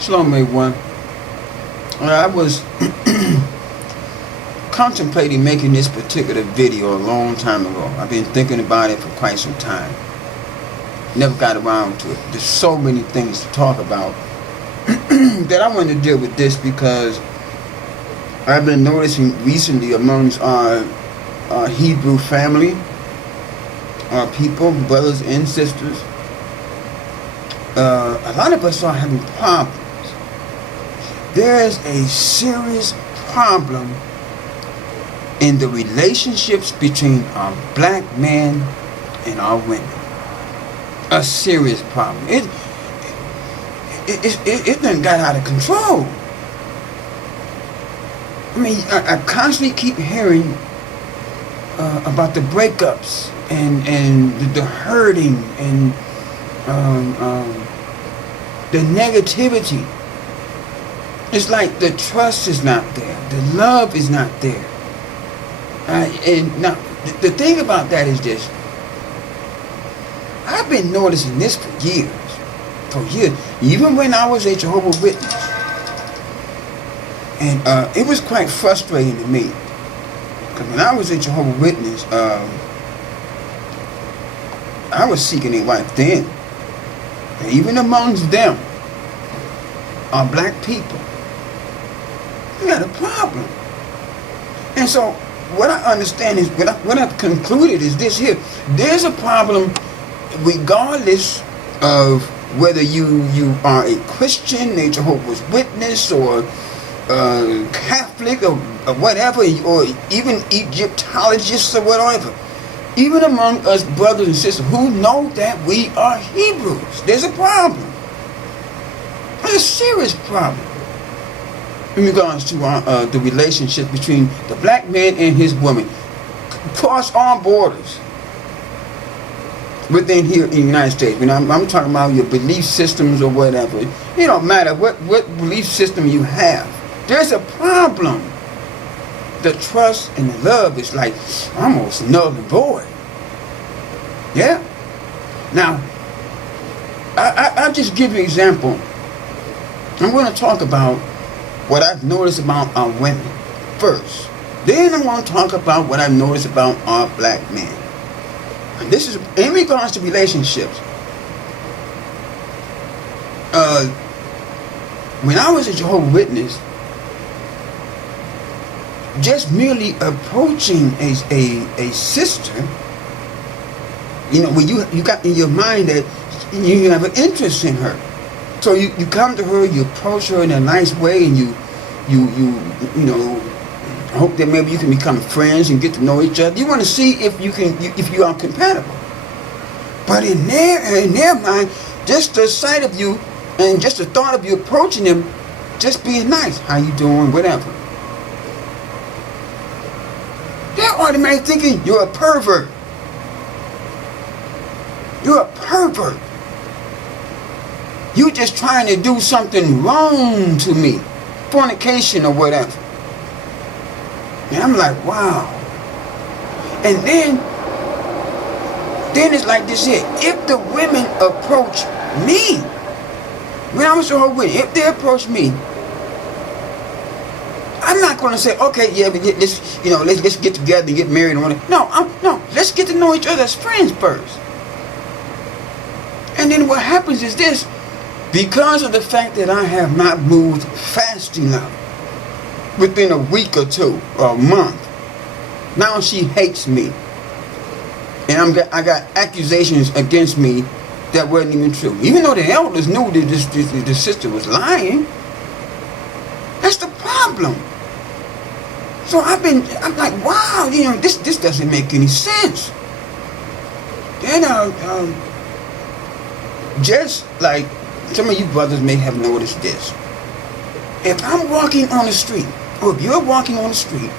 Shalom, everyone. I was contemplating making this particular video a long time ago. I've been thinking about it for quite some time. Never got around to it. There's so many things to talk about that I wanted to deal with this because I've been noticing recently amongst our Hebrew family, our people, brothers and sisters, a lot of us are having problems. There's a serious problem in the relationships between our black men and our women. A serious problem. It done got out of control. I mean, I constantly keep hearing about the breakups and the hurting and the negativity. It's like the trust is not there. The love is not there. And now, the thing about that is this. I've been noticing this for years. Even when I was a Jehovah's Witness. And it was quite frustrating to me. Because when I was a Jehovah's Witness, I was seeking a wife then. And even amongst them are black people. We got a problem. And so what I understand is, what I've concluded is this here. There's a problem regardless of whether you are a Christian, a Jehovah's Witness, or Catholic, or whatever, or even Egyptologists or whatever. Even among us brothers and sisters who know that we are Hebrews, there's a problem. There's a serious problem in regards to the relationship between the black man and his woman across all borders within here in the United States. When I'm talking about your belief systems or whatever, it don't matter what belief system you have. There's a problem. The trust and the love is like almost null and void. Yeah. Now, I'll just give you an example. I'm going to talk about what I've noticed about our women first. Then I'm going to talk about what I've noticed about our black men. And this is in regards to relationships. When I was a Jehovah's Witness, just merely approaching a sister, you know, when you got in your mind that you have an interest in her. So you come to her, you approach her in a nice way, and you know, hope that maybe you can become friends and get to know each other. You want to see if you are compatible. But in their mind, just the sight of you and just the thought of you approaching them, just being nice, how you doing, whatever, they're automatically thinking you're a pervert. You're a pervert. You just trying to do something wrong to me. Fornication or whatever. And I'm like, wow. And then it's like this here. If the women approach me, when I was Jehovah's Witness, if they approach me, I'm not going to say, okay, yeah, but let's get together and get married and whatever. No, let's get to know each other as friends first. And then what happens is this. Because of the fact that I have not moved fast enough within a week or two or a month, now she hates me. And I got accusations against me that wasn't even true. Even though the elders knew that the sister was lying. That's the problem. So I'm like, wow, this doesn't make any sense. Then just like some of you brothers may have noticed this. If I'm walking on the street, or if you're walking on the street,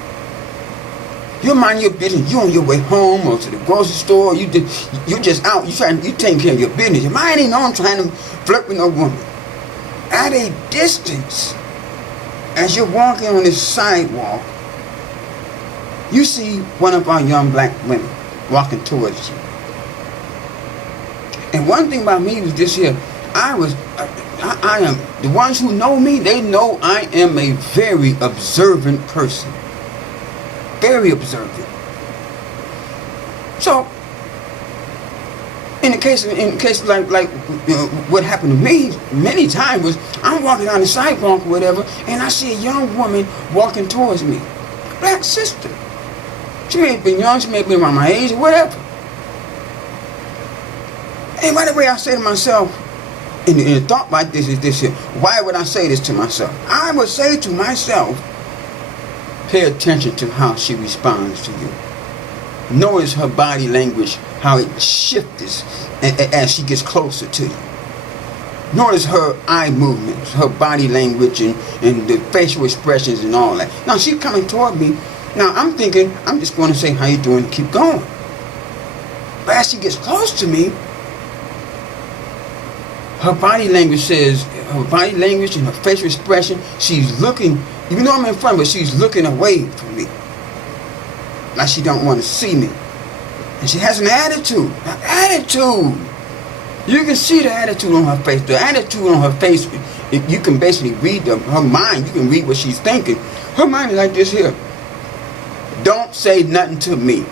you're minding your business, you're on your way home or to the grocery store, you're just out, you taking care of your business. Your mind ain't on trying to flirt with no woman. At a distance, as you're walking on this sidewalk, you see one of our young black women walking towards you. And one thing about me was this here. I am, the ones who know me, they know I am a very observant person. Very observant. So, in the case like what happened to me many times was I'm walking down the sidewalk or whatever, and I see a young woman walking towards me, black sister. She may have been young, she may have been around my age or whatever. And by the way, I say to myself, and a thought like this is this here. Why would I say this to myself? I would say to myself, pay attention to how she responds to you. Notice her body language, how it shifts as she gets closer to you. Notice her eye movements, her body language, and the facial expressions and all that. Now she's coming toward me. Now I'm thinking, I'm just going to say, how you doing, and keep going. But as she gets close to me, her body language says, her body language and her facial expression, she's looking, even though I'm in front of her, she's looking away from me. Like she don't want to see me. And she has an attitude. An attitude. You can see the attitude on her face. The attitude on her face, you can basically read her mind. You can read what she's thinking. Her mind is like this here. Don't say nothing to me.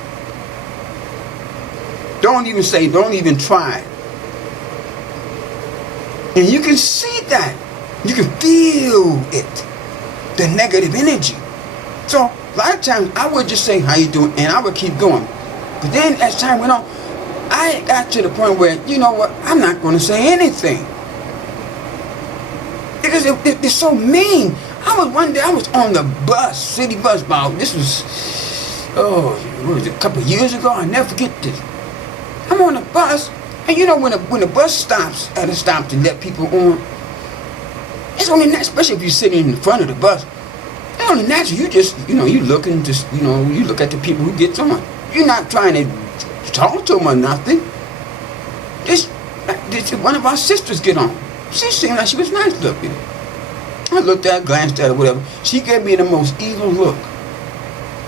Don't even try. And you can see that. You can feel it. The negative energy. So, a lot of times, I would just say, how you doing? And I would keep going. But then, as time went on, I got to the point where, you know what? I'm not going to say anything. Because it's so mean. One day I was on the bus, city bus, this was, what was it, a couple of years ago? I'll never forget this. I'm on the bus. And you know, when the bus stops at a stop to let people on, it's only natural, especially if you're sitting in the front of the bus, it's only natural. You just, you look and just, you look at the people who gets on. You're not trying to talk to them or nothing. Just one of our sisters get on. She seemed like she was nice looking. I looked at her, glanced at her, whatever. She gave me the most evil look.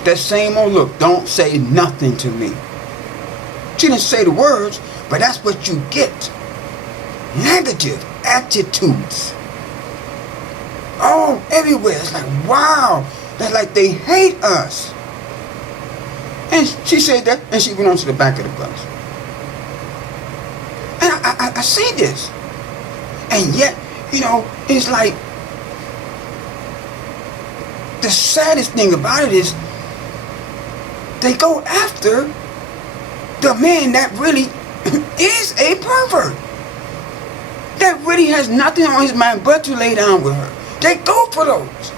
That same old look. Don't say nothing to me. She didn't say the words, but that's what you get. Negative attitudes. Oh, everywhere. It's like, wow. That's like they hate us. And she said that, and she went on to the back of the bus. And I see this. And yet, it's like, the saddest thing about it is, they go after the man that really is a pervert. That really has nothing on his mind but to lay down with her. They go for those.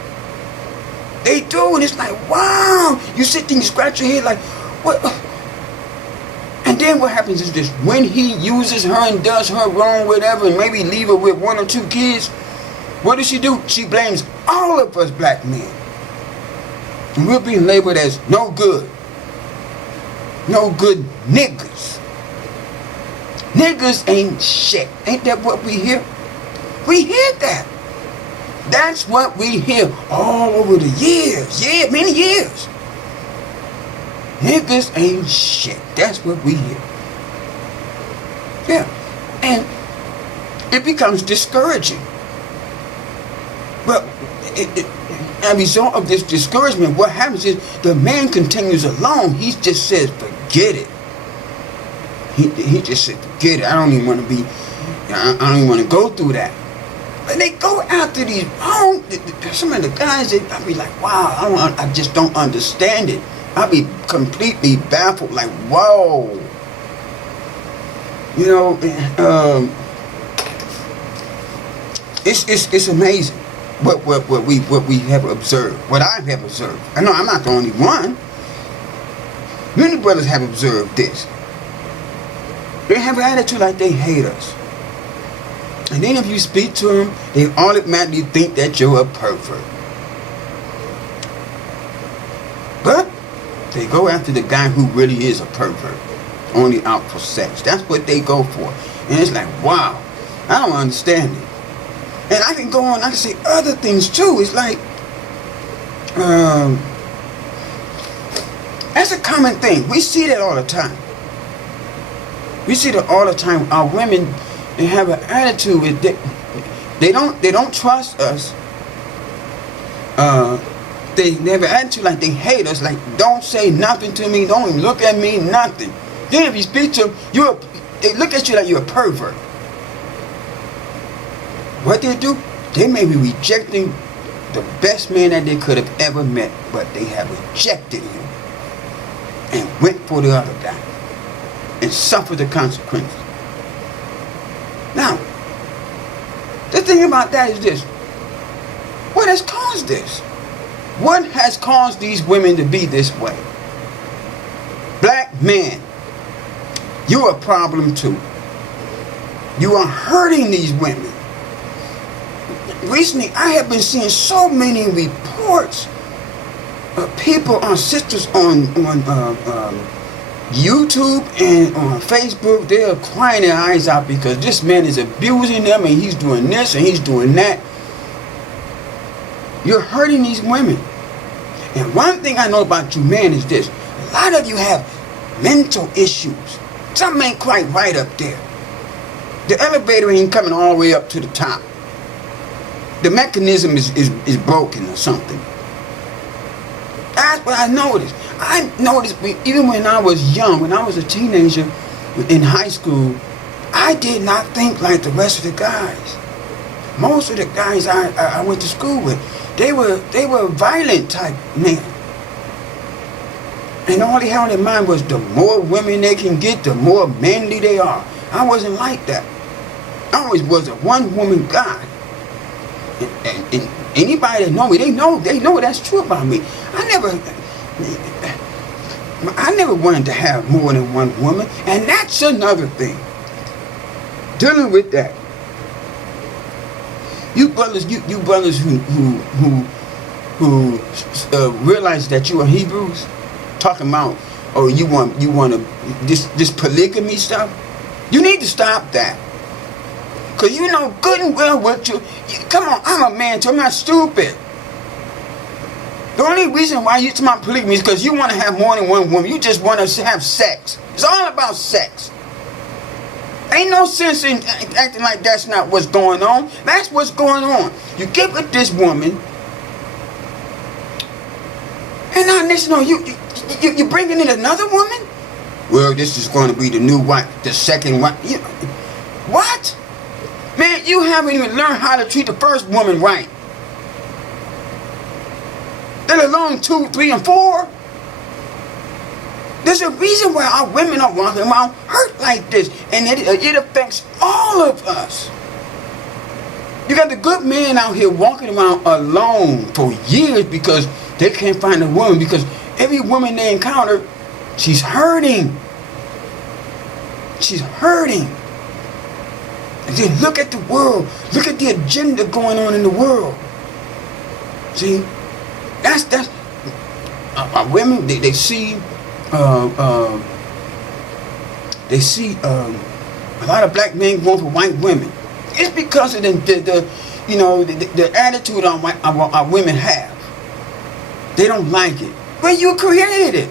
They do, and it's like, wow. You sit there and you scratch your head like, what? And then what happens is this. When he uses her and does her wrong, whatever, and maybe leave her with 1 or 2 kids, what does she do? She blames all of us black men. And we're being labeled as no good. No good niggas. Niggas ain't shit. Ain't that what we hear? We hear that. That's what we hear all over the years. Yeah, many years. Niggas ain't shit. That's what we hear. Yeah. And it becomes discouraging. But as a result of this discouragement, what happens is the man continues along. He just says, forget it. He just said, forget it. I don't even want to go through that. But they go after these, some of the guys, I'll be like, wow, I just don't understand it. I'll be completely baffled, like, whoa. It's amazing what we have observed, what I have observed. I know I'm not the only one. Many brothers have observed this. They have an attitude like they hate us. And then if you speak to them, they automatically think that you're a pervert. But they go after the guy who really is a pervert, only out for sex. That's what they go for. And it's like, wow, I don't understand it. And I can go on, I can say other things too. It's like, that's a common thing. We see that all the time. We see that all the time. Our women, they have an attitude. They don't trust us. They never attitude like they hate us. Like, don't say nothing to me. Don't even look at me. Nothing. Then if you speak to them, they look at you like you're a pervert. What they do? They may be rejecting the best man that they could have ever met, but they have rejected him and went for the other guy and suffered the consequences. Now, the thing about that is this. What has caused this? What has caused these women to be this way? Black men, you're a problem too. You are hurting these women. Recently, I have been seeing so many reports of people, on sisters on YouTube and on Facebook. They are crying their eyes out because this man is abusing them and he's doing this and he's doing that. You're hurting these women. And one thing I know about you men is this. A lot of you have mental issues. Something ain't quite right up there. The elevator ain't coming all the way up to the top. The mechanism is broken or something. That's what I noticed. I noticed even when I was young, when I was a teenager in high school, I did not think like the rest of the guys. Most of the guys I went to school with, they were violent type men. And all they had on their mind was the more women they can get, the more manly they are. I wasn't like that. I always was a one-woman guy. And anybody that know me, they know that's true about me. I never wanted to have more than one woman, and that's another thing. Dealing with that, you brothers who realize that you are Hebrews, talking about, oh, you want to this polygamy stuff. You need to stop that. Because you know good and well what come on, I'm a man too, I'm not stupid. The only reason why you talking about polygamy is because you want to have more than one woman. You just want to have sex. It's all about sex. Ain't no sense in acting like that's not what's going on. That's what's going on. You get with this woman, and now listen, you bringing in another woman? Well, this is going to be the new wife, the second wife. What? Man, you haven't even learned how to treat the first woman right. Let alone 2, 3, and 4. There's a reason why our women are walking around hurt like this. And it affects all of us. You got the good men out here walking around alone for years because they can't find a woman. Because every woman they encounter, she's hurting. She's hurting. And then look at the world. Look at the agenda going on in the world. See? That's our women, they see a lot of black men going for white women. It's because of the attitude our women have. They don't like it. Well, you created it.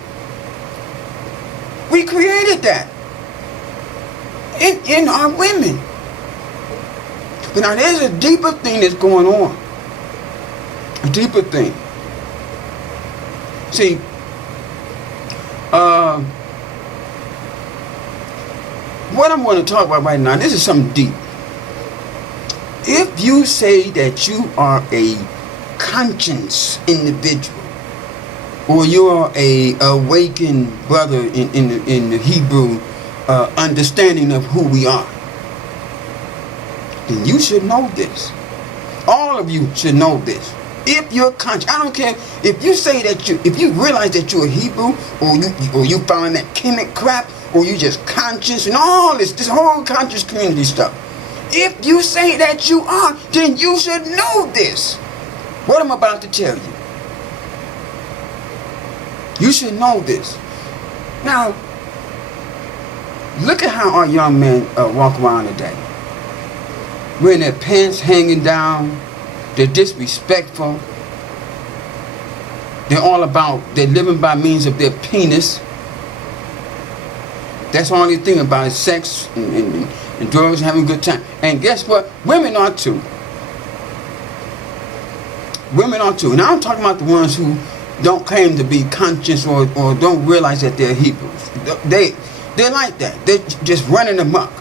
We created that in our women. But now there's a deeper thing that's going on. A deeper thing. See, what I'm going to talk about right now, this is something deep. If you say that you are a conscious individual, or you are a awakened brother in the Hebrew understanding of who we are, then you should know this. All of you should know this. If you're conscious, I don't care if you say that if you realize that you're a Hebrew, or you following that Kemet crap, or you just conscious and all this whole conscious community stuff. If you say that you are, then you should know this. What I'm about to tell you. You should know this. Now, look at how our young men walk around today. Wearing their pants hanging down. They're disrespectful. They're living by means of their penis. That's the only thing about it, sex and drugs and having a good time. And guess what? Women are too. Women are too. And I'm talking about the ones who don't claim to be conscious or don't realize that they're Hebrews. They're like that. They're just running amok.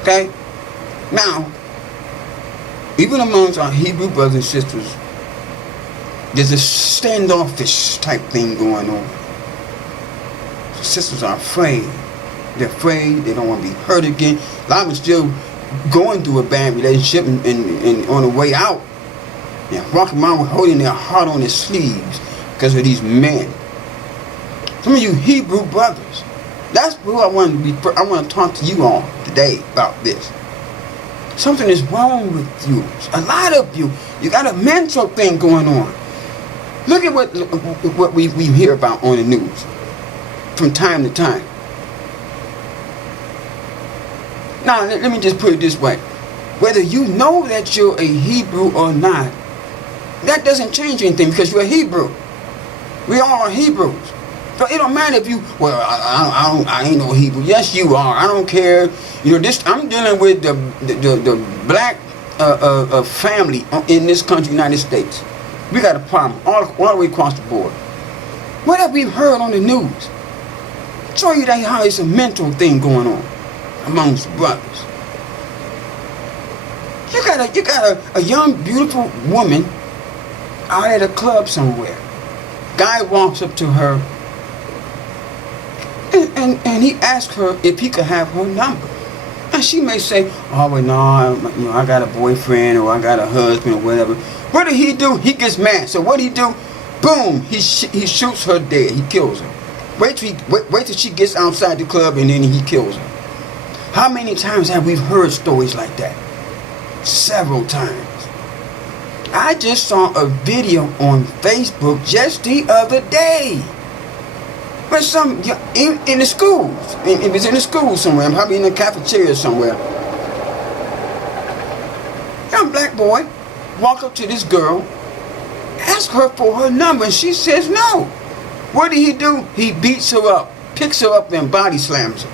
Okay? Now, even amongst our Hebrew brothers and sisters, there's a standoffish type thing going on. The sisters are afraid. They're afraid. They don't want to be hurt again. A lot of them still going through a bad relationship and on the way out. Yeah, walking around with holding their heart on their sleeves because of these men. Some of you Hebrew brothers, that's who I want to talk to you all today about this. Something is wrong with you. A lot of you got a mental thing going on. Look at what we hear about on the news from time to time. Now, let me just put it this way. Whether you know that you're a Hebrew or not, that doesn't change anything because you're a Hebrew. We all are Hebrews. So it don't matter if you, well, I ain't no Hebrew. Yes, you are. I don't care. You know, I'm dealing with the black family in this country, United States. We got a problem all the way across the board. What have we heard on the news? Show you that how it's a mental thing going on amongst brothers. You got a young, beautiful woman out at a club somewhere. Guy walks up to her and he asks her if he could have her number. And she may say, oh, well, no, I got a boyfriend or I got a husband or whatever. What did he do? He gets mad. So what did he do? Boom, he shoots her dead. He kills her. Wait till she gets outside the club and then he kills her. How many times have we heard stories like that? Several times. I just saw a video on Facebook just the other day. Where some, in the schools, it was in the school somewhere, probably in the cafeteria somewhere. Young black boy walk up to this girl, ask her for her number, and she says no. What did he do? He beats her up, picks her up and body slams her.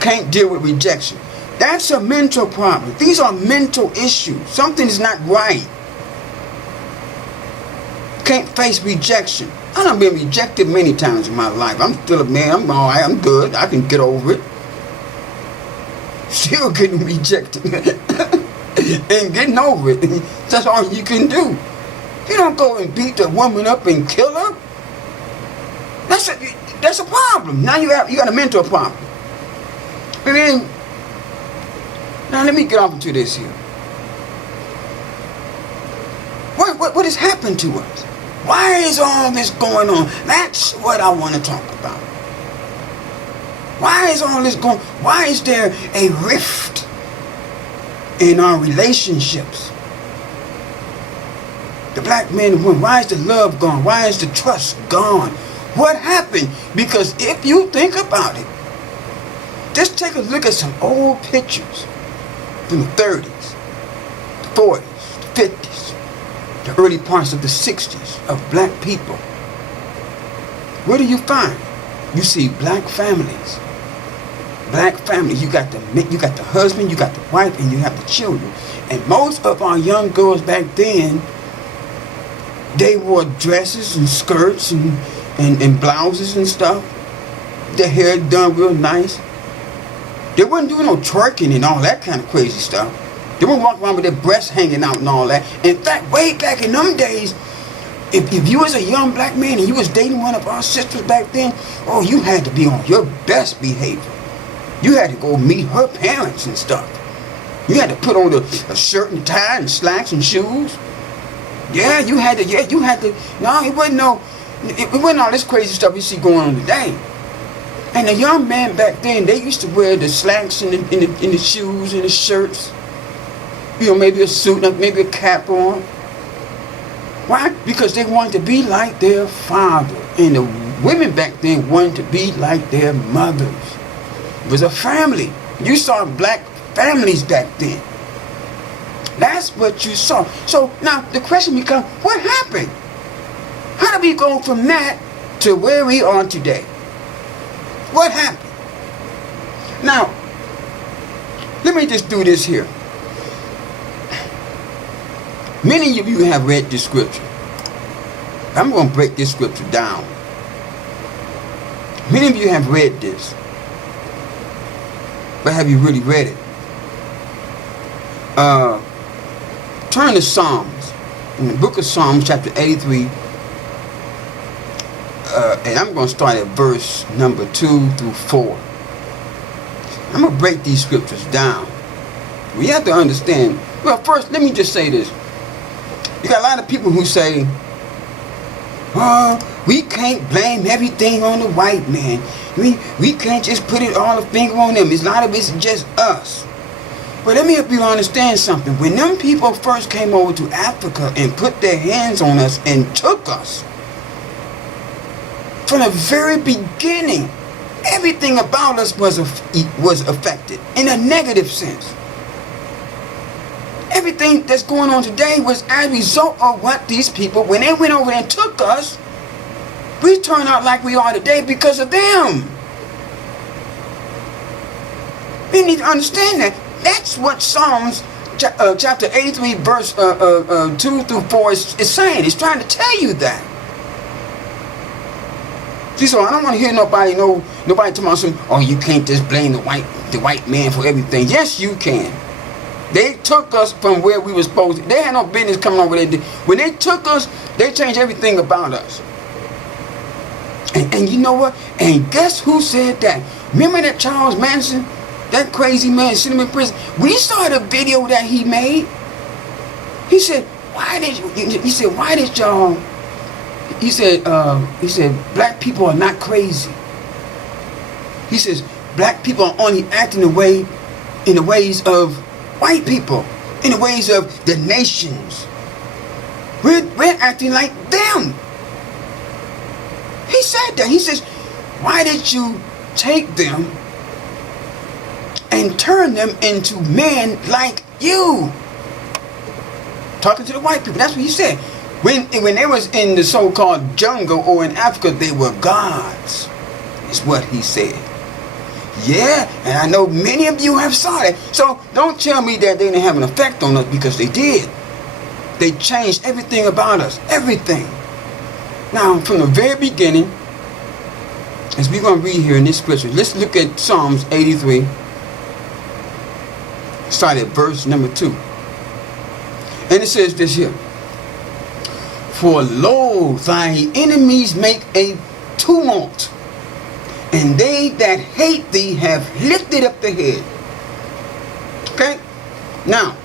Can't deal with rejection. That's a mental problem. These are mental issues. Something is not right. Can't face rejection. I've been rejected many times in my life. I'm still a man. I'm all right. I'm good. I can get over it. Still getting rejected. And getting over it. That's all you can do. You don't go and beat the woman up and kill her. That's a problem. Now you got a mental problem. But then, now let me get off into this here. What has happened to us? Why is all this going on? That's what I want to talk about. Why is all this going? Why is there a rift in our relationships? The black men and women, why is the love gone? Why is the trust gone? What happened? Because if you think about it, just take a look at some old pictures from the 30s, the 40s, the 50s, the early parts of the 60s of black people. What do you find? You see black families. Black families, you got the husband, you got the wife, and you have the children. And most of our young girls back then, they wore dresses and skirts and blouses and stuff. Their hair done real nice. They wasn't doing no twerking and all that kind of crazy stuff. They wouldn't walk around with their breasts hanging out and all that. In fact, way back in them days, if you was a young black man and you was dating one of our sisters back then, oh, you had to be on your best behavior. You had to go meet her parents and stuff. You had to put on a shirt and tie and slacks and shoes. Yeah, you had to. No, it wasn't all this crazy stuff you see going on today. And the young man back then, they used to wear the slacks and the shoes and the shirts. You know, maybe a suit, maybe a cap on. Why? Because they wanted to be like their father. And the women back then wanted to be like their mothers. It was a family. You saw black families back then. That's what you saw. So now the question becomes, what happened? How do we go from that to where we are today? What happened? Now, let me just do this here. Many of you have read this scripture. I'm going to break this scripture down. Many of you have read this. But have you really read it? Turn to Psalms. In the book of Psalms, chapter 83. And I'm going to start at verse number 2 through 4. I'm going to break these scriptures down. We have to understand. Well, first, let me just say this. You got a lot of people who say, oh, we can't blame everything on the white man. We can't just put it all the finger on them. A lot of it's just us. But let me help you understand something. When them people first came over to Africa and put their hands on us and took us, from the very beginning, everything about us was affected in a negative sense. Everything that's going on today was as a result of what these people, when they went over and took us, we turned out like we are today because of them. We need to understand that. That's what Psalms chapter 83 verse 2 through 4 is saying. It's trying to tell you that. See, so I don't want to hear nobody talking about some, oh, you can't just blame the white man for everything. Yes, you can. They took us from where we were supposed to. They had no business coming over there. When they took us, they changed everything about us. And you know what? And guess who said that? Remember that Charles Manson, that crazy man sitting in prison? We saw the video that he made. He said, why did y'all? He said, black people are not crazy. He says, black people are only acting in the ways of white people, in the ways of the nations. We're acting like them. He said that. He says, why did you take them and turn them into men like you? Talking to the white people. That's what he said. When they was in the so-called jungle or in Africa, they were gods. Is what he said. Yeah, and I know many of you have saw that. So don't tell me that they didn't have an effect on us, because they did. They changed everything about us. Everything. Now, from the very beginning, as we're going to read here in this scripture, let's look at Psalms 83. Start at verse number 2. And it says this here. For lo, thy enemies make a tumult, and they that hate thee have lifted up the head. Okay? Now,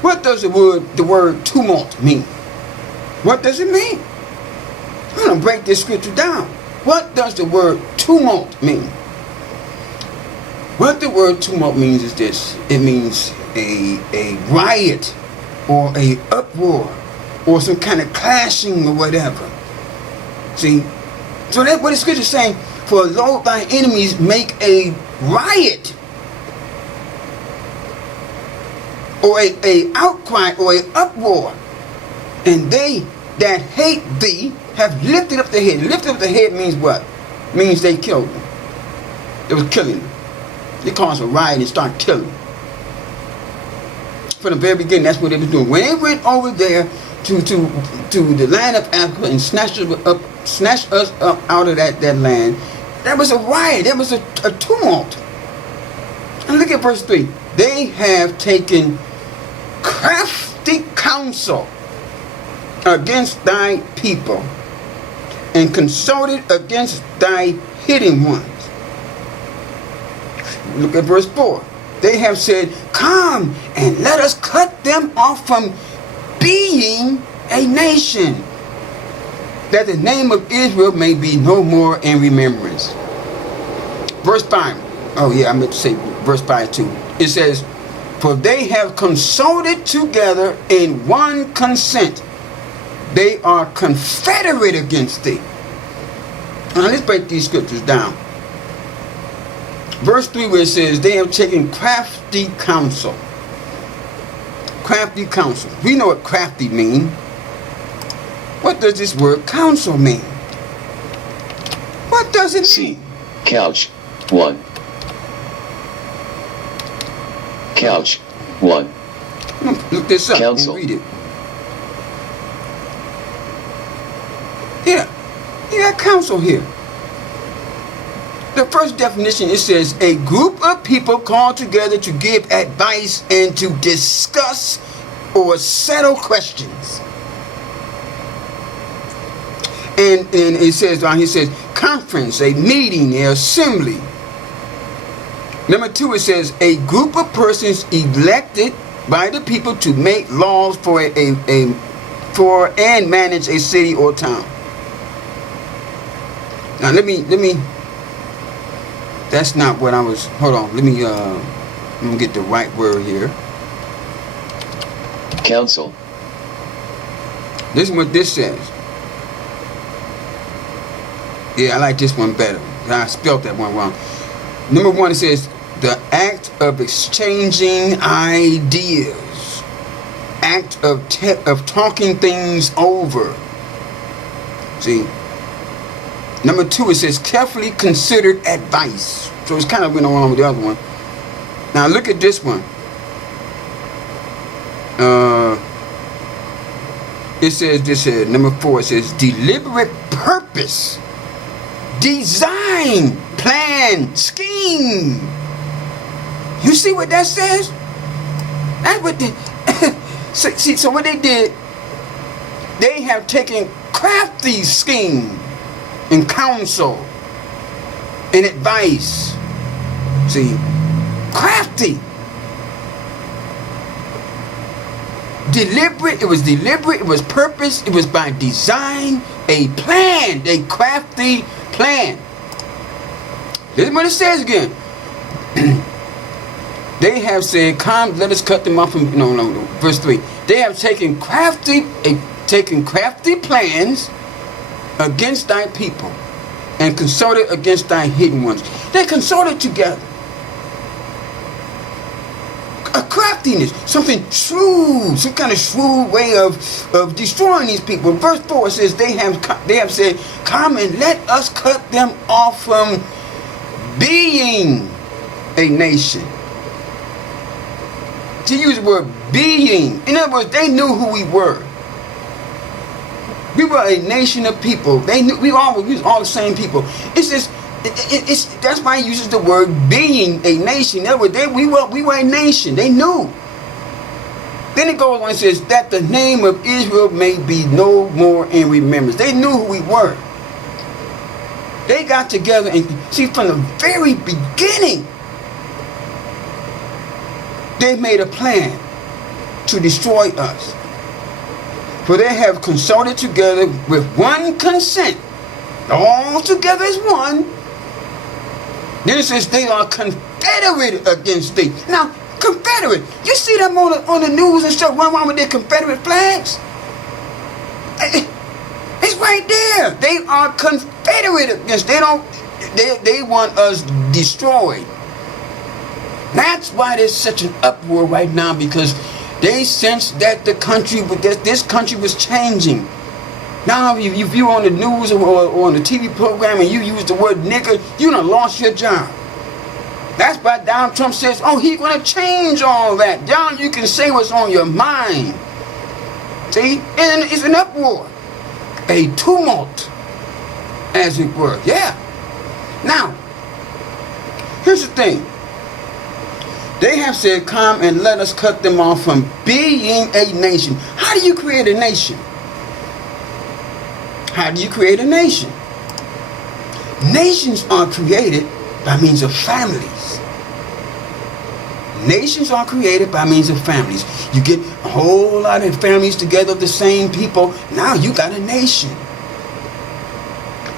what does the word tumult mean? What does it mean? I'm going to break this scripture down. What does the word tumult mean? What the word tumult means is this. It means a riot or a uproar or some kind of clashing or whatever. See? So that's what the scripture is saying. For lo, thy enemies make a riot or a outcry or a uproar, and they that hate thee have lifted up the head. Lifted up the head means what? Means they killed them. It was killing them. They caused a riot and start killing. From the very beginning, that's what they was doing. When they went over there to the land of Africa and snatched us up out of that land, that was a riot. That was a tumult. And look at verse 3. They have taken crafty counsel against thy people, and consulted against thy hidden ones. Look at verse 4. They have said, come and let us cut them off from being a nation, that the name of Israel may be no more in remembrance. Verse 5. Oh yeah, I meant to say verse 5 too. It says, for they have consulted together in one consent. They are confederate against thee. Now let's break these scriptures down. Verse 3, where it says, they have taken crafty counsel. Crafty counsel. We know what crafty means. What does this word counsel mean? What does it mean? Couch 1. Couch 1. Look this up Counsel. and read it. Yeah, you got counsel here. The first definition, it says a group of people called together to give advice and to discuss or settle questions. And it says down here, it says conference, a meeting, an assembly. Number 2, it says a group of persons elected by the people to make laws for and manage a city or town. Now let me that's not what I was, hold on, let me get the right word here. Counsel. This is what this says. Yeah, I like this one better. I spelled that one wrong. Number 1, it says the act of exchanging ideas, act of talking things over. See, number 2, it says carefully considered advice. So it's kind of went along with the other one. Now look at this one. It says this here, number 4, it says deliberate purpose, design, plan, scheme. You see what that says? That's what they so what they did, they have taken crafty scheme and counsel and advice. See, crafty. Deliberate, it was purpose, it was by design, a plan, a crafty plan. This is what it says again. They have said, come, let us cut them off from, no, verse 3. They have taken crafty plans against thy people and consulted against thy hidden ones. They consulted together. A craftiness, something shrewd, some kind of shrewd way of destroying these people. Verse 4 says they have said, come and let us cut them off from being a nation. To use the word being. In other words, they knew who we were. We were a nation of people. They knew we was all the same people. It's just that's why he uses the word being a nation. In other words, we were a nation. They knew. Then it goes on and says that the name of Israel may be no more in remembrance. They knew who we were. They got together and see from the very beginning, they made a plan to destroy us. For they have consulted together with one consent. All together as one. Then it says they are confederate against thee. Now, confederate. You see them on the news and stuff running around with their Confederate flags? It's right there. They are confederate against. They want us destroyed. That's why there's such an uproar right now, because they sense that this country was changing. Now, if you're on the news or on the TV program and you use the word nigger, you done lost your job. That's why Donald Trump says, oh, he's going to change all that. Now you can say what's on your mind. See? And it's an uproar. A tumult, as it were. Yeah. Now, here's the thing. They have said, come and let us cut them off from being a nation. How do you create a nation? How do you create a nation? Nations are created by means of families. Nations are created by means of families. You get a whole lot of families together of the same people. Now you got a nation.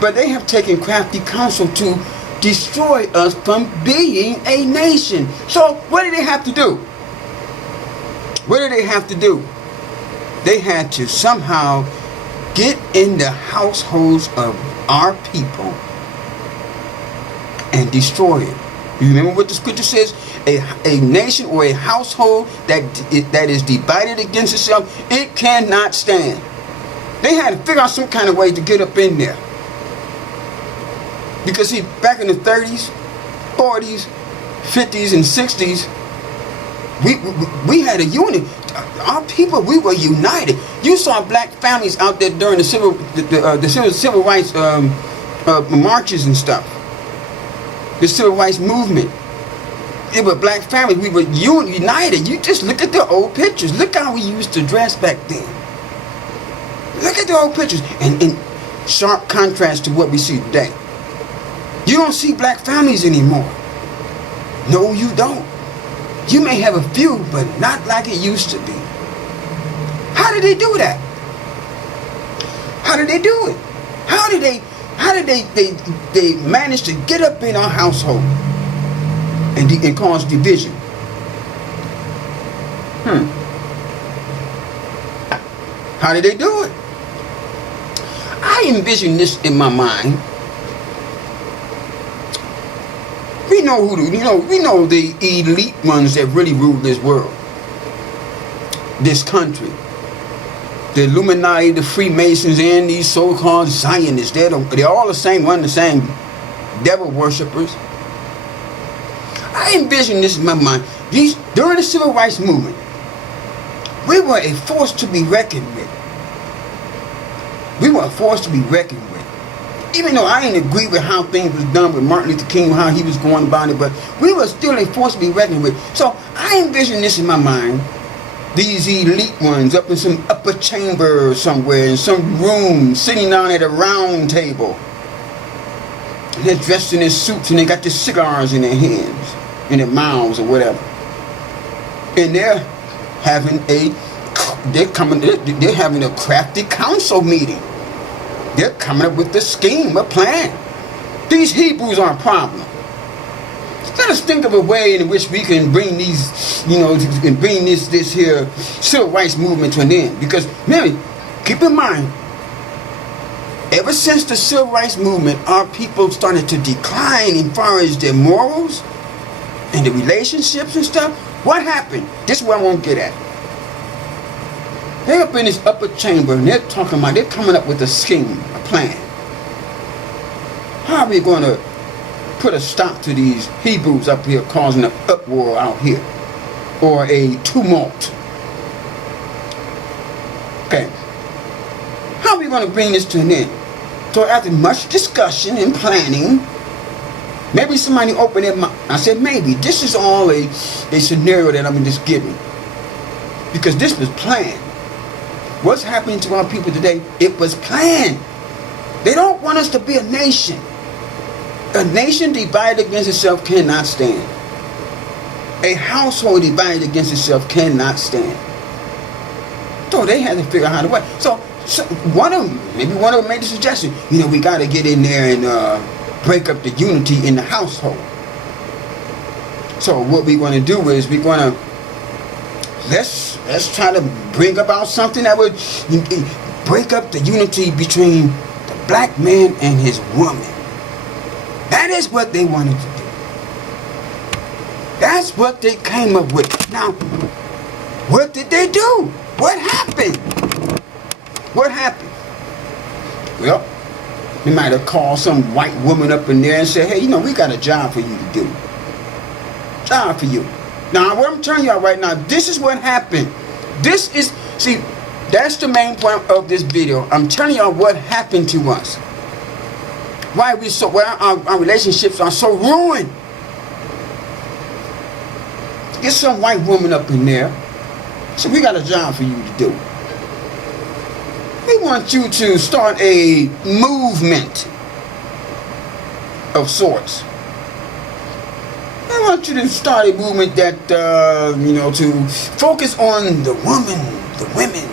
But they have taken crafty counsel to destroy us from being a nation. So what did they have to do? What did they have to do? They had to somehow get in the households of our people and destroy it. You remember what the scripture says? A nation or a household that is divided against itself, it cannot stand. They had to figure out some kind of way to get up in there. Because see, back in the 30s, 40s, 50s, and 60s, we had a unit. our people, we were united. You saw black families out there during the civil rights marches and stuff. The civil rights movement. It was black families. We were united. You just look at the old pictures. Look how we used to dress back then. Look at the old pictures. And in sharp contrast to what we see today. You don't see black families anymore. No, you don't. You may have a few, but not like it used to be. How did they do that? How did they do it? How did they manage to get up in our household and cause division? How did they do it? I envision this in my mind. We know we know the elite ones that really rule this world, this country. The Illuminati, the Freemasons, and these so-called Zionists. They're all the same, one and the same devil worshippers. I envision this in my mind. During the civil rights movement, we were a force to be reckoned with. We were a force to be reckoned with. Even though I didn't agree with how things was done with Martin Luther King, how he was going about it, but we were still a force to be reckoned with. So I envision this in my mind. These elite ones up in some upper chamber somewhere, in some room, sitting down at a round table. And they're dressed in their suits and they got their cigars in their hands, in their mouths or whatever. And they're having a crafty council meeting. They're coming up with a scheme, a plan. These Hebrews are a problem. Let us think of a way in which we can bring these, and bring this here civil rights movement to an end. Because, really, keep in mind, ever since the civil rights movement, our people started to decline as far as their morals and the relationships and stuff. What happened? This is what I want to get at. They're up in this upper chamber and they're coming up with a scheme, a plan. How are we going to put a stop to these Hebrews up here causing an uproar out here, or a tumult? Okay, how are we going to bring this to an end? So after much discussion and planning, maybe somebody opened their mouth. I said maybe this is all a scenario that I'm just giving, because this was planned. What's happening to our people today? It was planned. They don't want us to be a nation. A nation divided against itself cannot stand. A household divided against itself cannot stand. So they had to figure out how to work. So one of them made the suggestion, we got to get in there and break up the unity in the household. So what we're going to do is we're going to let's try to bring about something that would break up the unity between the black man and his woman. That is what they wanted to do. That's what they came up with. Now, what did they do? What happened? What happened? Well, they might have called some white woman up in there and said, hey, we got a job for you to do. Job for you. Now, what I'm telling y'all right now, this is what happened. See, that's the main point of this video. I'm telling y'all what happened to us. Why our relationships are so ruined. Get some white woman up in there. So we got a job for you to do. We want you to start a movement of sorts. I want you to start a movement that, to focus on the women.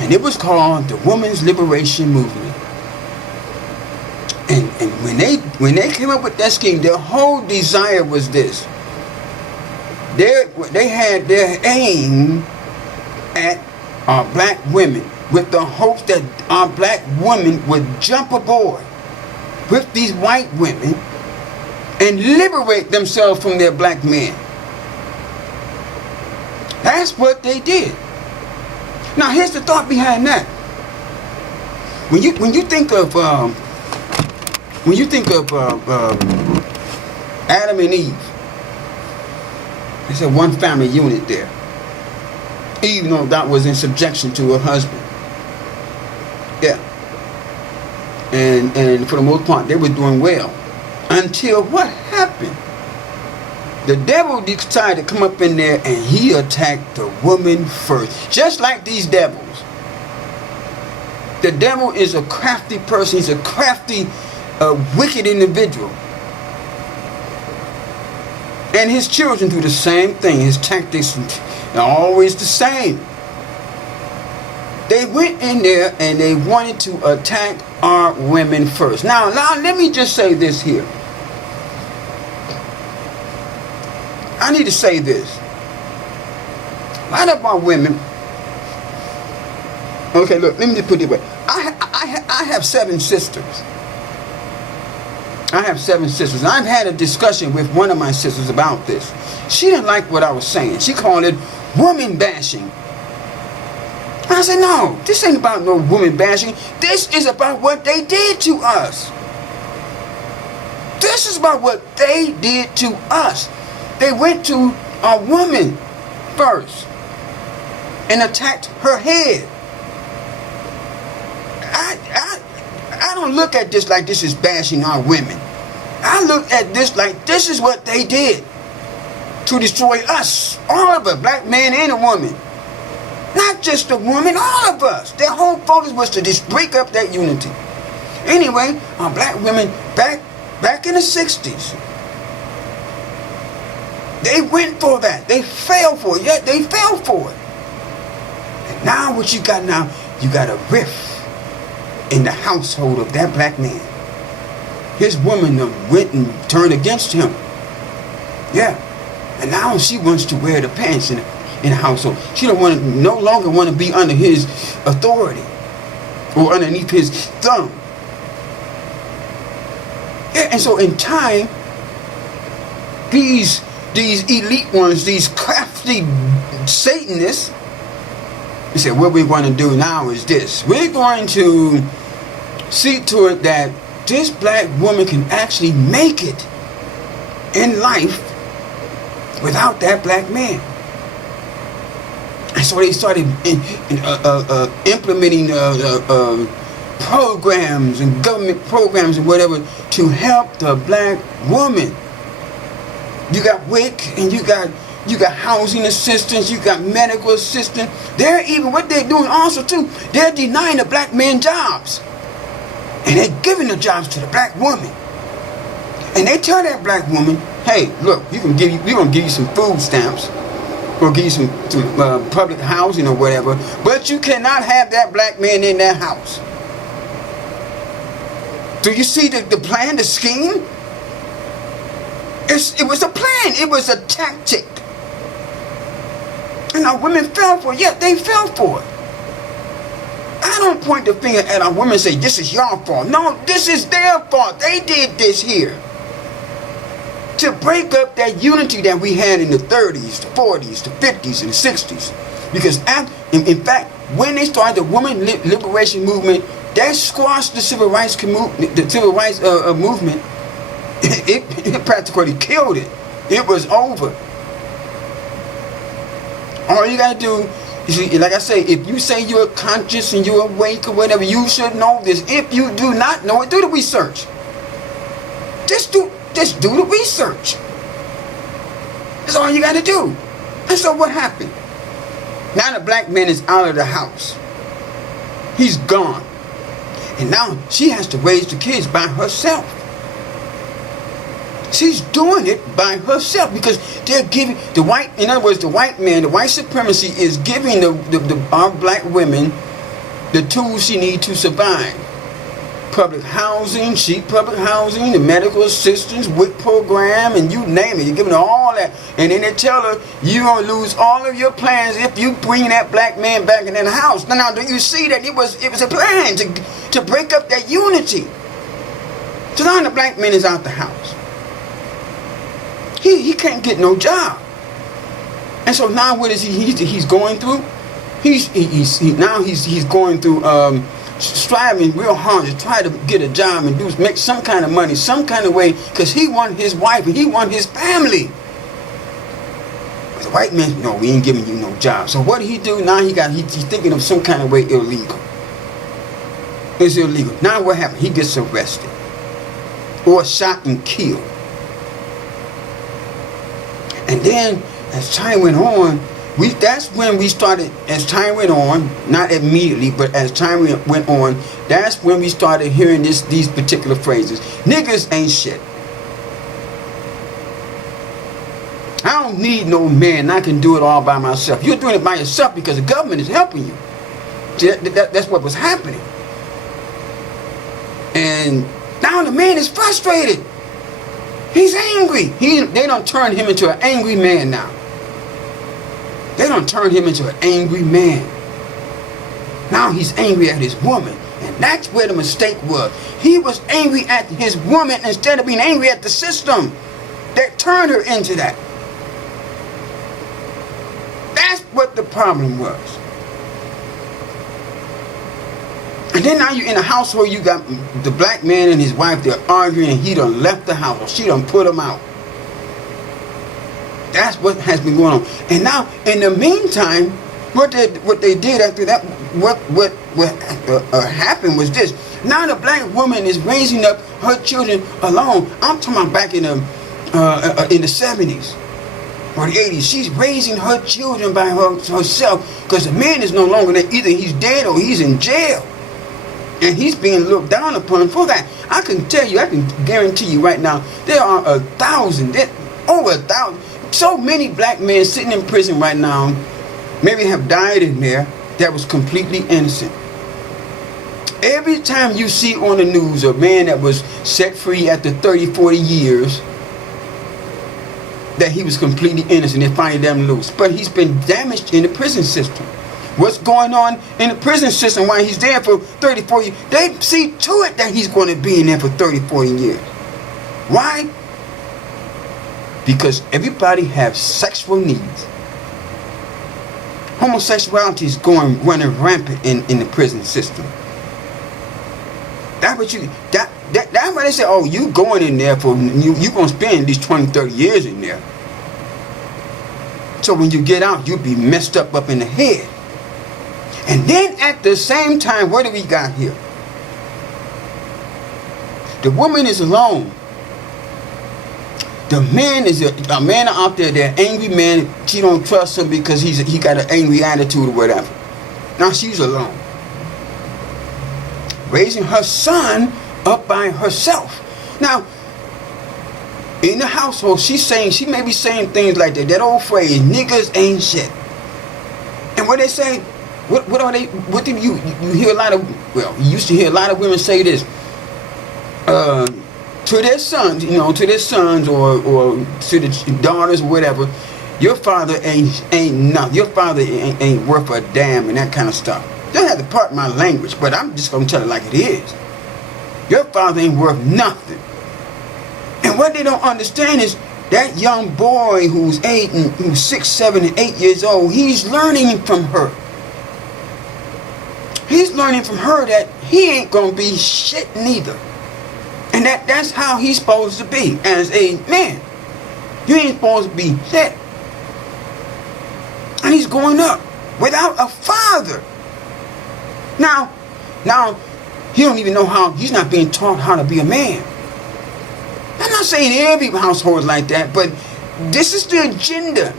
And it was called the Women's Liberation Movement. And when they came up with that scheme, their whole desire was this. They had their aim at our black women with the hopes that our black women would jump aboard with these white women and liberate themselves from their black men. That's what they did. Now here's the thought behind that. When you think of Adam and Eve, it's a one family unit there. even though that was in subjection to her husband. Yeah. And for the most part, they were doing well. Until what happened? The devil decided to come up in there and he attacked the woman first. Just like these devils. The devil is a crafty person. He's a crafty, wicked individual. And his children do the same thing. His tactics are always the same. They went in there and they wanted to attack our women first. Now let me just say this here. I need to say this. A lot of our women. Okay, look, let me just put it away. I have 7 sisters. I have 7 sisters. And I've had a discussion with one of my sisters about this. She didn't like what I was saying. She called it woman bashing. I said, no, this ain't about no woman bashing. This is about what they did to us. This is about what they did to us. They went to a woman first and attacked her head. I don't look at this like this is bashing our women. I look at this like this is what they did to destroy us, all of us, black man and a woman. Not just a woman, all of us. Their whole focus was to just break up that unity. Anyway, our black women back in the 60s, they went for that. They fell for it. Yeah, they fell for it. And now what you got now, you got a rift in the household of that black man. His woman went and turned against him. Yeah. And now she wants to wear the pants in the household. She no longer want to be under his authority or underneath his thumb. Yeah, and so in time, these elite ones, these crafty Satanists, they said, what we're going to do now is this. We're going to see to it that this black woman can actually make it in life without that black man. And so they started implementing programs and government programs and whatever to help the black woman. You got WIC and you got housing assistance, you got medical assistance. They're even, what they're doing also too, they're denying the black men jobs. And they're giving the jobs to the black woman. And they tell that black woman, hey, look, we're going to give you some food stamps. We'll give you some public housing or whatever. But you cannot have that black man in that house. Do you see the plan, the scheme? It was a plan. It was a tactic. And our women fell for it. Yeah, they fell for it. I don't point the finger at our women and say, this is your fault. No, this is their fault. They did this here. To break up that unity that we had in the 30s, the 40s, the 50s, and the 60s. Because in fact, when they started the woman liberation movement, that squashed the civil rights movement. It practically killed it. It was over. All you gotta do is, like I say, if you say you're conscious and you're awake or whatever, you should know this. If you do not know it, do the research. Just do the research. That's all you gotta do. And so what happened? Now the black man is out of the house. He's gone. And now she has to raise the kids by herself. She's doing it by herself because they're giving the white, in other words, the white man, the white supremacy is giving our black women the tools she needs to survive. Public housing, cheap public housing, the medical assistance, WIC program, and you name it. You're giving her all that. And then they tell her, you're going to lose all of your plans if you bring that black man back in the house. Now, do you see that it was a plan to break up that unity? So now the black man is out the house. He can't get no job. And so now what is he's going through? He's going through striving real hard to try to get a job and make some kind of money, some kind of way, because he want his wife and he want his family. But the white man, no, we ain't giving you no job. So what did he do? Now he's thinking of some kind of way illegal. It's illegal. Now what happened? He gets arrested or shot and killed. And then as time went on, that's when we started, as time went on, not immediately, but as time went on, that's when we started hearing these particular phrases. Niggas ain't shit. I don't need no man. I can do it all by myself. You're doing it by yourself because the government is helping you. See, that's what was happening. And now the man is frustrated. He's angry. They don't turn him into an angry man now. They don't turn him into an angry man. Now he's angry at his woman. And that's where the mistake was. He was angry at his woman instead of being angry at the system that turned her into that. That's what the problem was. And then now you're in a household, you got the black man and his wife, they're arguing, and he done left the house, or she done put him out. That's what has been going on. And now, in the meantime, what they did after that, what happened was this. Now the black woman is raising up her children alone. I'm talking about back in the 70s or the 80s. She's raising her children by herself because the man is no longer there. Either he's dead or he's in jail. And he's being looked down upon for that. I can tell you, I can guarantee you right now, there are over 1,000. So many black men sitting in prison right now, maybe have died in there, that was completely innocent. Every time you see on the news a man that was set free after 30, 40 years, that he was completely innocent, they finally let him loose. But he's been damaged in the prison system. What's going on in the prison system while he's there for 30, 40 years? They see to it that he's going to be in there for 30, 40 years. Why? Because everybody has sexual needs. Homosexuality is running rampant in the prison system. That's why they say, oh, you going in there for, you going to spend these 20, 30 years in there. So when you get out, you'll be messed up in the head. And then at the same time, what do we got here? The woman is alone. The man is a man out there, that angry man. She don't trust him because he got an angry attitude or whatever. Now she's alone, raising her son up by herself. Now in the household, she may be saying things like that old phrase, niggas ain't shit. And what they say, what are they? What do you hear a lot of? Well, you used to hear a lot of women say this. To their sons, or to the daughters, or whatever, your father ain't nothing. Your father ain't worth a damn, and that kind of stuff. They have to part my language, but I'm just gonna tell it like it is. Your father ain't worth nothing. And what they don't understand is that young boy who's 6, 7, and 8 years old, he's learning from her. He's learning from her that he ain't gonna be shit neither. And that's how he's supposed to be as a man. You ain't supposed to be shit. And he's growing up without a father. Now, he don't even know how, he's not being taught how to be a man. I'm not saying every household is like that, but this is the agenda.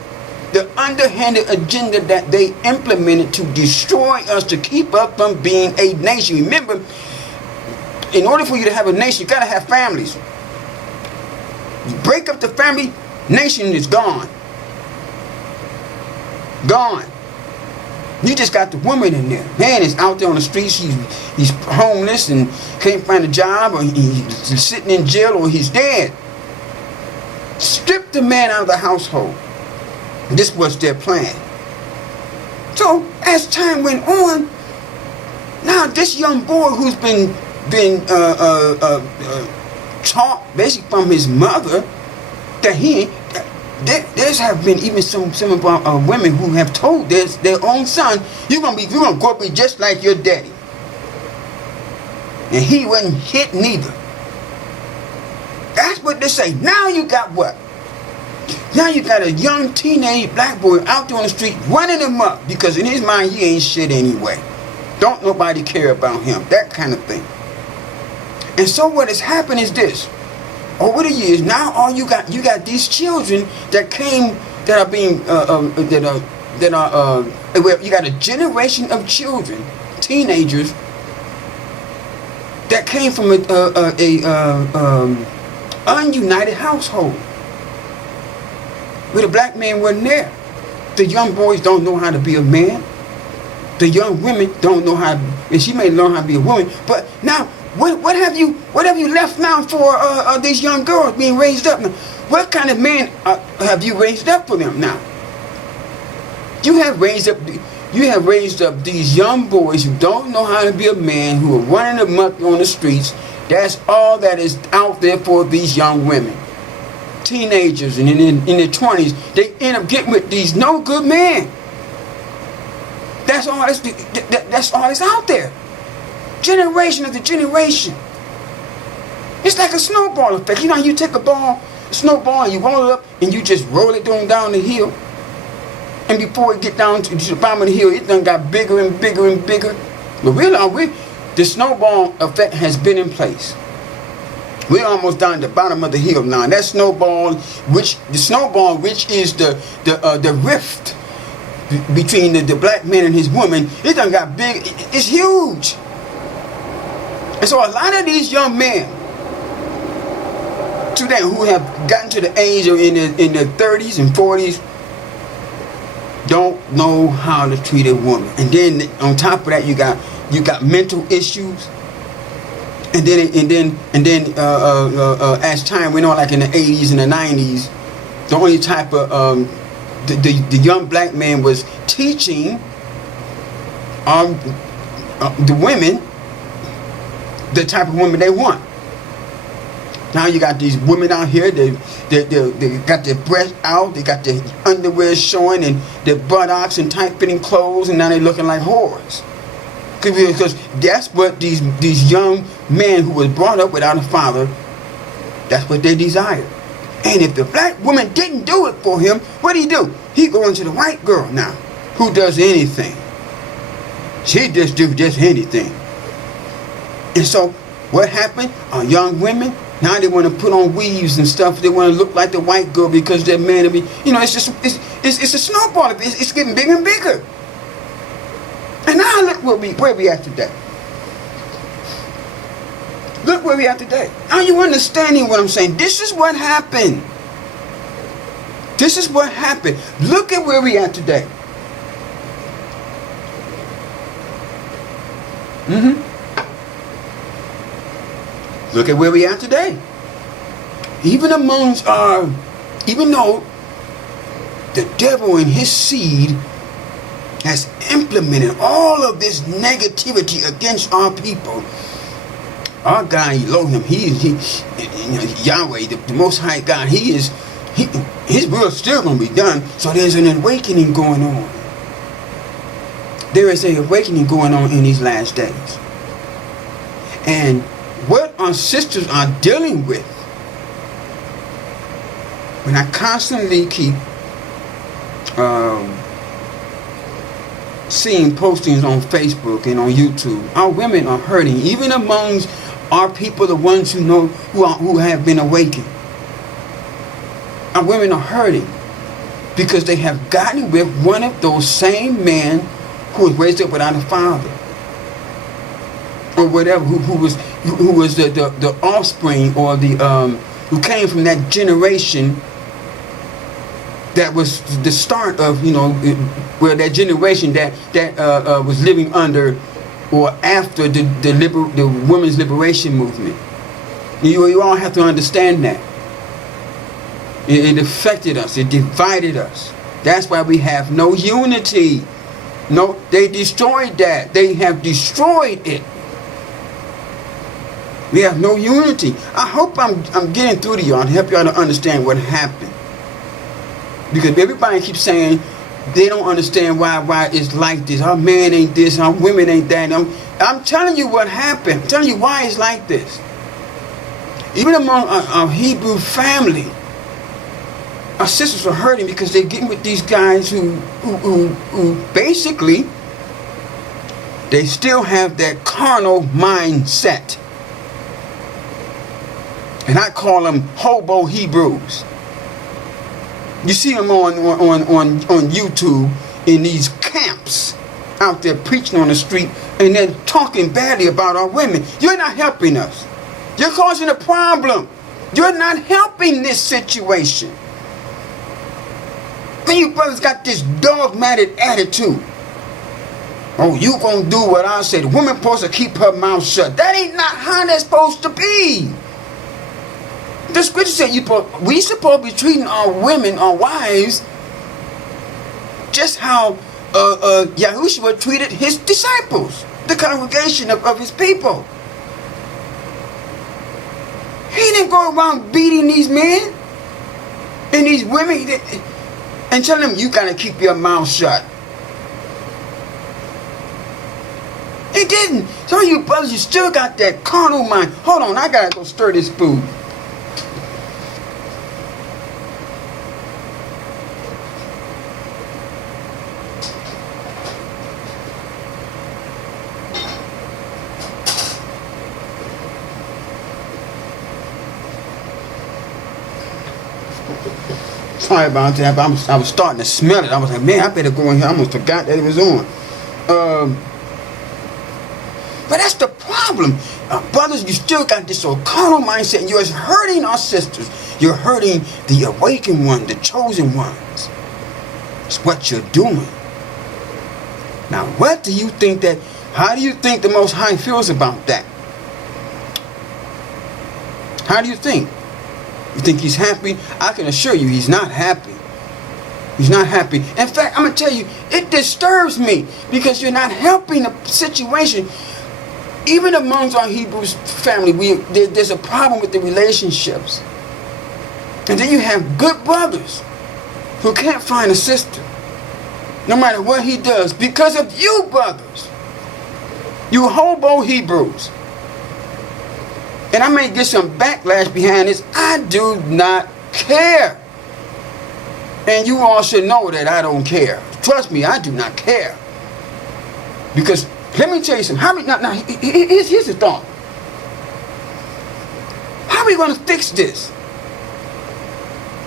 The underhanded agenda that they implemented to destroy us, to keep us from being a nation. Remember, in order for you to have a nation, you got to have families. You break up the family, nation is gone. Gone. You just got the woman in there. Man is out there on the streets. He's homeless and can't find a job, or he's sitting in jail, or he's dead. Strip the man out of the household. This was their plan. So as time went on, now this young boy who's been taught basically from his mother that there's have been even some of our women who have told their own son, you're gonna grow up just like your daddy, and he wasn't hit neither. That's what they say. Now you got what? Now you got a young teenage black boy out there on the street running him up because in his mind he ain't shit anyway. Don't nobody care about him. That kind of thing. And so what has happened is this. Over the years, now all you got these children that came, that are being you got a generation of children, teenagers that came from a ununited household where the black man wasn't there. The young boys don't know how to be a man. The young women don't know how, and she may learn how to be a woman. But now, what have you left now for these young girls being raised up now? What kind of man have you raised up for them now? You have raised up these young boys who don't know how to be a man, who are running amok on the streets. That's all that is out there for these young women. Teenagers and in their 20s, they end up getting with these no good men. That's all that's out there. Generation after generation. It's like a snowball effect. You know, you take a snowball, and you roll it up, and you just roll it down the hill. And before it get down to the bottom of the hill, it done got bigger and bigger and bigger. But the snowball effect has been in place. We're almost down at the bottom of the hill now. And that snowball, which is the rift between the black man and his woman, it done got big. It's huge. And so a lot of these young men today who have gotten to the age of in their 30s and 40s don't know how to treat a woman. And then on top of that, you got mental issues. And then as time went on, like in the 80s and the 90s, the only type of the young black man was teaching the women the type of women they want. Now you got these women out here, they got their breasts out, they got their underwear showing and their buttocks and tight-fitting clothes, and now they're looking like whores. Because that's what these young men who was brought up without a father, that's what they desire. And if the black woman didn't do it for him, what do? He go into the white girl now, who does anything. She just do anything. And so what happened? Young women, now they want to put on weaves and stuff. They want to look like the white girl because they're man to be. You know, it's a snowball. It's getting bigger and bigger. And now look where we at today. Look where we are today. Are you understanding what I'm saying? This is what happened. This is what happened. Look at where we are today. Look at where we are today. Even though the devil and his seed has implemented all of this negativity against our people, our God Elohim, Yahweh, the Most High God, His will is still going to be done. So there's an awakening going on. There is an awakening going on in these last days. And what our sisters are dealing with, when I constantly keep seeing postings on Facebook and on YouTube, our women are hurting, even amongst our people, the ones who know who have been awakened. Our women are hurting because they have gotten with one of those same men who was raised up without a father, or whatever, who was the offspring, or who came from that generation that was the start of, where that generation that was living under or after the women's liberation movement. You all have to understand that. It affected us. It divided us. That's why we have no unity. No, they destroyed that. They have destroyed it. We have no unity. I hope I'm getting through to y'all to help y'all to understand what happened. Because everybody keeps saying they don't understand why it's like this. Our man ain't this, our women ain't that. I'm telling you what happened. I'm telling you why it's like this. Even among our Hebrew family, our sisters are hurting because they're getting with these guys who basically, they still have that carnal mindset. And I call them hobo Hebrews. You see them on YouTube in these camps out there preaching on the street, and they're talking badly about our women. You're not helping us. You're causing a problem. You're not helping this situation. And you brothers got this dogmatic attitude. Oh, you gonna do what I say. The woman supposed to keep her mouth shut. That ain't not how that's supposed to be. The scripture said we supposed to be treating our women, our wives, just how Yahushua treated his disciples, the congregation of his people. He didn't go around beating these men and these women and telling them, you gotta keep your mouth shut. He didn't. Some of you brothers, you still got that carnal mind. Hold on, I gotta go stir this food. Sorry about that, but I was starting to smell it. I was like, man, I better go in here. I almost forgot that it was on. But that's the problem. Brothers, you still got this old carnal mindset, and you're hurting our sisters. You're hurting the awakened ones, the chosen ones. It's what you're doing. Now, how do you think the Most High feels about that? How do you think? You think he's happy? I can assure you he's not happy. He's not happy. In fact, I'm going to tell you, it disturbs me because you're not helping the situation. Even amongst our Hebrew family, there's a problem with the relationships. And then you have good brothers who can't find a sister, no matter what he does, because of you brothers. You hobo Hebrews. And I may get some backlash behind this. I do not care. And you all should know that I don't care. Trust me, I do not care. Because, let me tell you something. Here's the thought. How are we going to fix this?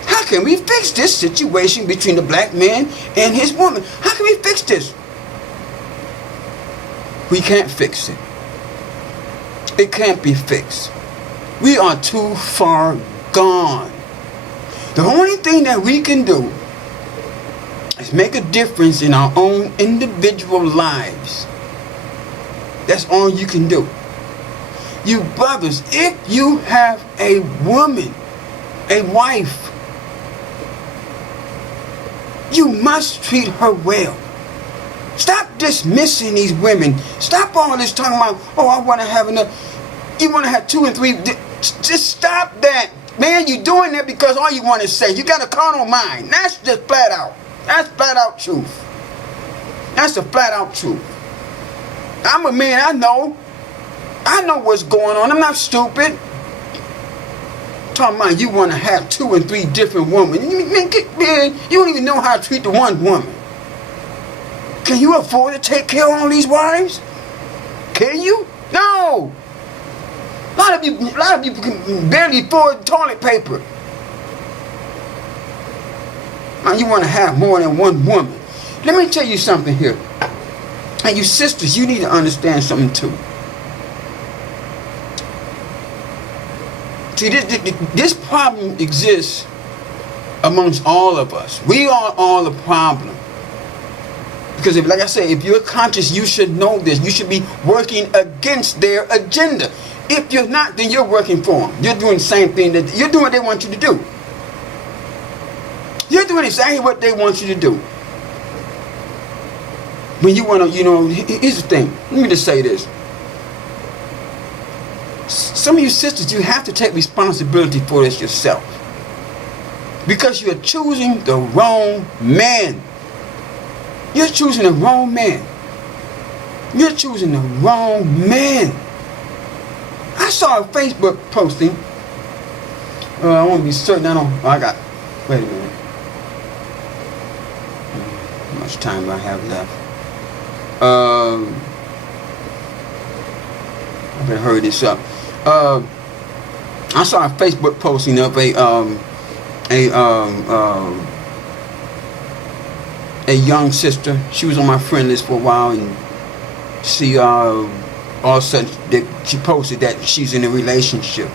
How can we fix this situation between the black man and his woman? How can we fix this? We can't fix it. It can't be fixed. We are too far gone. The only thing that we can do is make a difference in our own individual lives. That's all you can do. You brothers, if you have a woman, a wife, you must treat her well. Stop dismissing these women. Stop all this talking about, oh, I want to have enough. You want to have 2 and 3. Just stop that. Man, you're doing that because all you want to say. You got a carnal mind. That's just flat out. That's flat out truth. That's the flat out truth. I'm a man. I know what's going on. I'm not stupid. Talking about you want to have 2 and 3 different women. Man, you don't even know how to treat the one woman. Can you afford to take care of all these wives? Can you? No. A lot of you can barely afford toilet paper. And you want to have more than one woman. Let me tell you something here. And you sisters, you need to understand something too. See, this problem exists amongst all of us. We are all the problem. Because like I say, if you're conscious, you should know this. You should be working against their agenda. If you're not, then you're working for them. You're doing the same thing that you're doing what they want you to do. You're doing exactly what they want you to do. When you want to, here's the thing. Let me just say this. Some of you sisters, you have to take responsibility for this yourself. Because you're choosing the wrong man. You're choosing the wrong man. You're choosing the wrong man. I saw a Facebook posting. I want to be certain. Wait a minute. much time I have left. I better hurry this up. I saw a Facebook posting of a young sister. She was on my friend list for a while, and she all of a sudden she posted that she's in a relationship.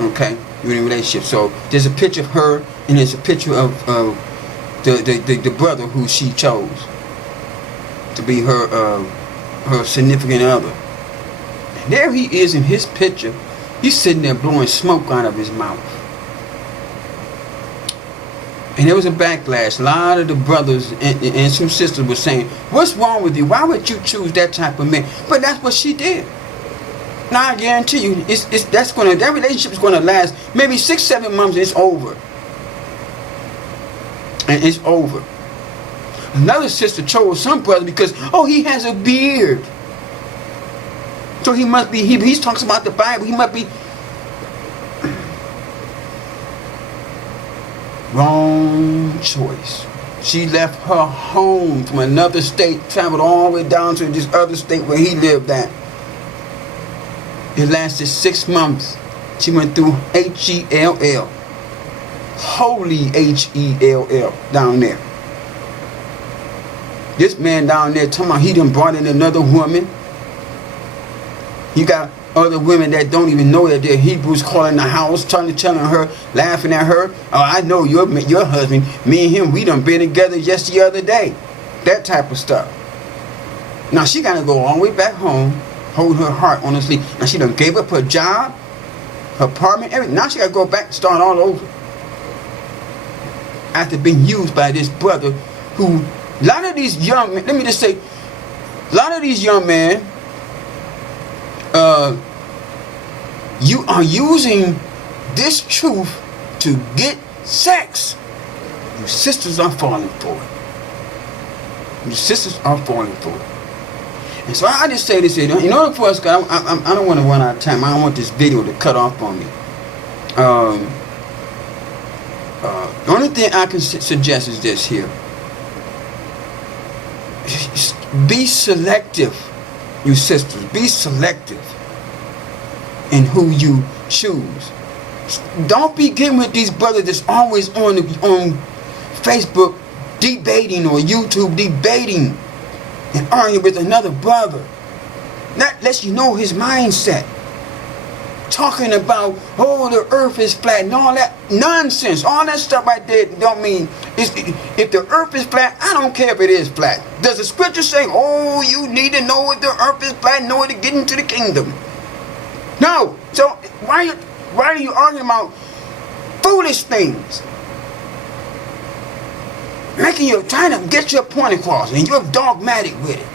Okay, you're in a relationship. So there's a picture of her, and there's a picture of the brother who she chose to be her significant other. And there he is in his picture. He's sitting there blowing smoke out of his mouth. And there was a backlash. A lot of the brothers and some sisters were saying, "What's wrong with you? Why would you choose that type of man?" But that's what she did. Now I guarantee you, that relationship is gonna last maybe 6-7 months. And it's over. And it's over. Another sister chose some brother because he has a beard. So he must be. He talks about the Bible. He must be. Wrong choice. She left her home from another state, traveled all the way down to this other state where he lived at. It lasted 6 months. She went through H-E-L-L. Holy H-E-L-L down there. This man down there talking about he done brought in another woman. You got other women that don't even know that they're Hebrews calling the house, telling her, laughing at her. "Oh, I know your husband. Me and him, we done been together just the other day." That type of stuff. Now she got to go all the way back home, hold her heart on her sleeve. Now she done gave up her job, her apartment, everything. Now she got to go back and start all over. After being used by this brother who, a lot of these young men, let me just say, a lot of these young men, you are using this truth to get sex. Your sisters are falling for it. Your sisters are falling for it. And so I just say this, in order for us, I don't want to run out of time. I don't want this video to cut off on me. The only thing I can suggest is this here. Be selective, you sisters. Be selective in who you choose. Don't be getting with these brothers that's always on Facebook debating or YouTube debating and arguing with another brother. That lets you know his mindset. Talking about, the earth is flat and all that nonsense. All that stuff right there don't mean, if the earth is flat, I don't care if it is flat. Does the scripture say, you need to know if the earth is flat in order to get into the kingdom? No. So why are you arguing about foolish things? Trying to get your point across and you're dogmatic with it.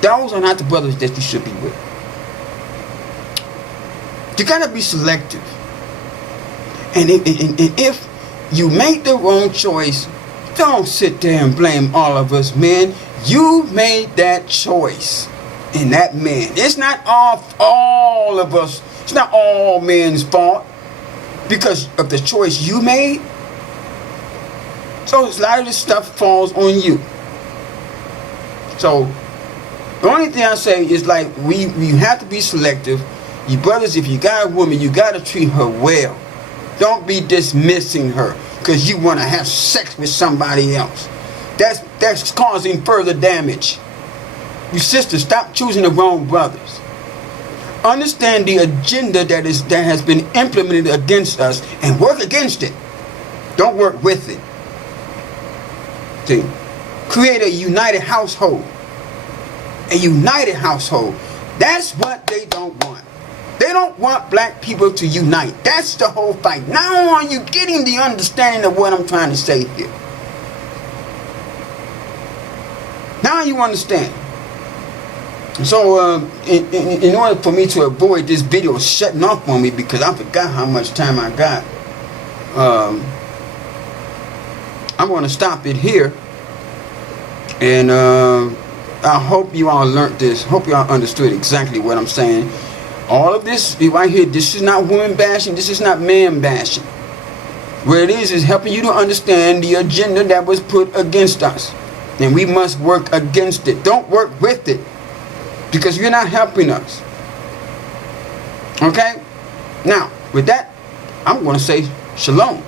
Those are not the brothers that you should be with. You gotta be selective. And if you make the wrong choice, don't sit there and blame all of us men. You made that choice. And that man. It's not all of us. It's not all men's fault. Because of the choice you made. So a lot of this stuff falls on you. So the only thing I say is we have to be selective. You brothers, if you got a woman, you got to treat her well. Don't be dismissing her because you want to have sex with somebody else. That's causing further damage. You sisters, stop choosing the wrong brothers. Understand the agenda that has been implemented against us and work against it. Don't work with it. See, create a united household. A united household. That's what they don't want. They don't want black people to unite. That's the whole fight. Now are you getting the understanding of what I'm trying to say here? Now you understand. So in order for me to avoid this video shutting off on me because I forgot how much time I got, I'm going to stop it here. And I hope you all learned this. Hope you all understood exactly what I'm saying. All of this right here, this is not woman bashing. This is not man bashing. What it is helping you to understand the agenda that was put against us. And we must work against it. Don't work with it. Because you're not helping us. Okay? Now, with that, I'm going to say shalom.